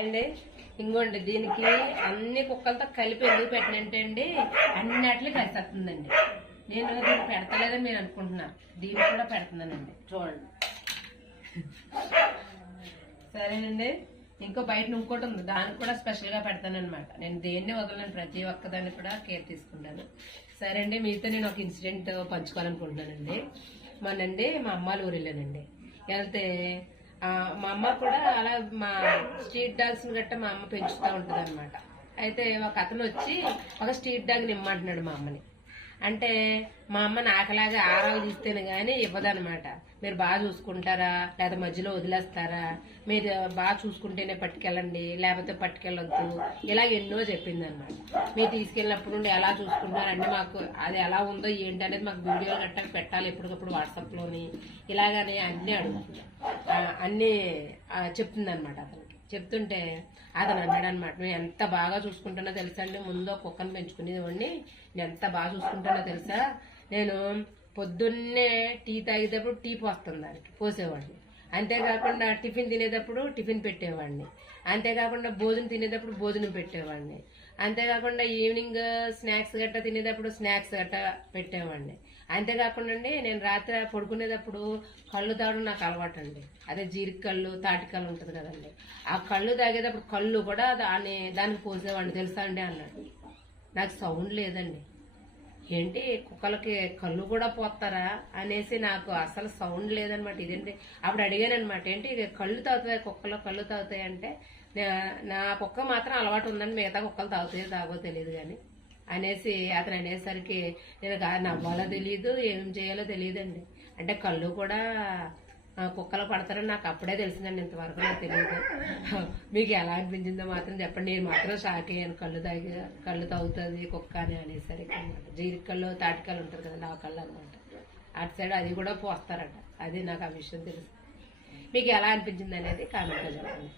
అండి ఇంకోండి దీనికి అన్ని కుక్కలతో కలిపి ఎందుకు పెట్టినంటే అండి అన్నిటికీ కలిసేస్తుందండి. నేను దీన్ని పెడతలేదని మీరు అనుకుంటున్నారు, దీన్ని కూడా పెడుతున్నానండి చూడండి. సరేనండి, ఇంకో బయట ఇంకోటి ఉంది, దానికి కూడా స్పెషల్ గా పెడతానమాట. నేను దేన్ని వదలను, ప్రతి ఒక్కదాన్ని కూడా కేర్ తీసుకుంటాను. సరే అండి, మీతో నేను ఒక ఇన్సిడెంట్ పంచుకోవాలనుకుంటున్నానండి. మొన్నండి మా అమ్మాళ్ళ ఊరు వెళ్ళానండి. వెళ్తే మా అమ్మ కూడా అలా మా స్ట్రీట్ డాగ్స్ గట్ట మా అమ్మ పెంచుతూ ఉంటుంది అనమాట. అయితే ఒక అతను వచ్చి ఒక స్ట్రీట్ డాగ్ ఇమ్మంటున్నాడు మా అమ్మని. అంటే మా అమ్మ నాకలాగా ఆరాలు తీస్తేనే గానీ ఇవ్వదనమాట. మీరు బాగా చూసుకుంటారా లేదా మధ్యలో వదిలేస్తారా, మీరు బాగా చూసుకుంటేనే పట్టుకెళ్ళండి లేకపోతే పట్టుకెళ్ళొద్దు, ఇలా ఎన్నో చెప్పింది అనమాట. మీరు తీసుకెళ్ళినప్పుడు ఎలా చూసుకుంటారంటే మాకు అది ఎలా ఉందో ఏంటి అనేది మాకు వీడియోలు గట్టా పెట్టాలి ఎప్పటికప్పుడు వాట్సాప్లోని, ఇలాగని అన్నీ అడుగుతుంది, అన్నీ చెప్తుంది అనమాట. అతనికి చెప్తుంటే అతను అన్నాడు అనమాట, నేను ఎంత బాగా చూసుకుంటానో తెలుసా అండి, ముందు కుక్కను పెంచుకునేవాడిని, నేను ఎంత బాగా చూసుకుంటానో తెలుసా, నేను పొద్దున్నే టీ తాగేటప్పుడు టీ పోస్తుంది దానికి పోసేవాడిని, అంతేకాకుండా టిఫిన్ తినేటప్పుడు టిఫిన్ పెట్టేవాడిని, అంతేకాకుండా భోజనం తినేటప్పుడు భోజనం పెట్టేవాడిని, అంతేకాకుండా ఈవినింగ్ స్నాక్స్ గట్ట తినేటప్పుడు స్నాక్స్ గట్ట పెట్టేవాడిని, అంతేకాకుండా అండి నేను రాత్రి పడుకునేటప్పుడు కళ్ళు తాగడం నాకు అలవాటు అండి. అదే జీరికి కళ్ళు తాటి కళ్ళు ఉంటుంది కదండి, ఆ కళ్ళు తాగేటప్పుడు కళ్ళు కూడా దానికి పోసేవాడిని తెలుసా అండి అన్నాడు. నాకు సౌండ్ లేదండి, ఏంటి కుక్కలకి కళ్ళు కూడా పోతారా అనేసి నాకు అసలు సౌండ్ లేదనమాట. ఇదేంటి అప్పుడు అడిగాను అనమాట, ఏంటి కళ్ళు తాగుతాయి కుక్కలు, కళ్ళు తాగుతాయి అంటే నా కుక్క మాత్రం అలవాటు ఉందని మిగతా కుక్కలు తాగుతాయో తాగో తెలియదు కానీ అనేసి అతను అనేసరికి నేను నవ్వాలో తెలియదు ఏం చేయాలో తెలియదండి. అంటే కళ్ళు కూడా కుక్కలు పడతారని నాకు అప్పుడే తెలిసిందండి, ఇంతవరకు నాకు తెలియదు. మీకు ఎలా అనిపించిందో మాత్రం చెప్పండి. నేను మాత్రం షాక్ అయ్యాను, కళ్ళు తాగుతుంది కుక్క అని అనేసరికి అనమాట. జీరికళ్ళు తాటికళ్ళు ఉంటారు కదండి, ఆ కళ్ళు అనమాట. అటు సైడ్ అది కూడా పోస్తారట, అది నాకు ఆ విషయం తెలుసు. మీకు ఎలా అనిపించింది అనేది కామెంట్లో చెప్పండి.